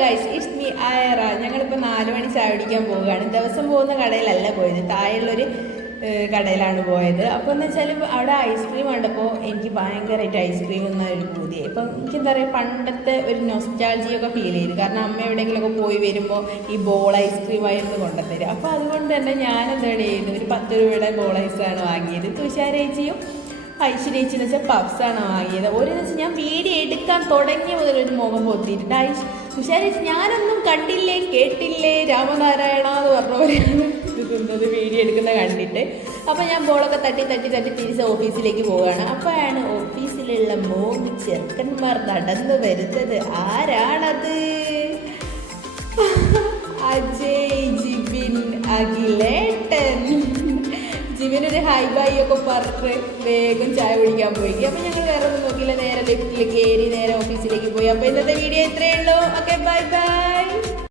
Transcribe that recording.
Guys it's me ആയറ ഞങ്ങളിപ്പോൾ നാല് മണി ചായ കുടിക്കാൻ പോവുകയാണ്. ദിവസം പോകുന്ന കടയിലല്ല പോയത്. താഴെയുള്ളൊരു കടയിലാണ് പോയത്. അപ്പോൾ എന്ന് വെച്ചാൽ അവിടെ ഐസ്ക്രീം കണ്ടപ്പോൾ എനിക്ക് ഭയങ്കരമായിട്ട് ഐസ്ക്രീം എന്ന ഒരു പൂതി. ഇപ്പം എനിക്ക് എന്താ പറയുക പണ്ടത്തെ ഒരു നൊസ്റ്റാൾജിയൊക്കെ ഫീൽ ചെയ്തു. കാരണം അമ്മ എവിടെയെങ്കിലുമൊക്കെ പോയി വരുമ്പോൾ ഈ ബോൾ ഐസ്ക്രീം ആയിരുന്നു കൊണ്ടുത്തരും അപ്പോൾ അതുകൊണ്ട് തന്നെ ഞാൻ എന്താണ് ചെയ്യുന്നത് ഒരു പത്ത് രൂപയുടെ ബോൾ ഐസാണ് വാങ്ങിയത്. തുഷാരേച്ചിയും ഐശ്വര്യേച്ചി എന്ന് വെച്ചാൽ പപ്സാണ് വാങ്ങിയത്. ഒരു വെച്ചാൽ ഞാൻ വീഡിയോ എടുക്കാൻ തുടങ്ങിയ മുതൽ ഒരു മുഖം പൊത്തിയിട്ടുണ്ട് ഐശ് തുഷാരേച്ചി ഞാനൊന്നും കണ്ടില്ലേ കേട്ടില്ലേ? രാമനാരായണ എന്ന് പറഞ്ഞ പോലെയാണ് ഇത് വീഡിയോ എടുക്കുന്ന കണ്ടിട്ട്. അപ്പോൾ ഞാൻ ബോളൊക്കെ തട്ടി തട്ടി തട്ടി തിരിച്ച് ഓഫീസിലേക്ക് പോവുകയാണ്. അപ്പോഴാണ് ഓഫീസിലുള്ള മൂന്ന് ചെറുക്കന്മാർ നടന്നു വരുന്നത്. ആരാണത്? അജയ് ജിബിൻ അഖിലേട്ടൻ. ജിബിനൊരു ഹൈ ബൈ ഒക്കെ പറഞ്ഞ് വേഗം ചായ കുടിക്കാൻ പോയി. അപ്പോൾ ഞങ്ങൾ വേറെ ഒന്നും നോക്കിയില്ല. നേരെ ലിഫ്റ്റിൽ കയറി നേരെ ഓഫീസിലേക്ക് പോയി അപ്പൊ ഇന്നത്തെ വീഡിയോ ഇത്രയേ ഉള്ളൂ. Okay bye bye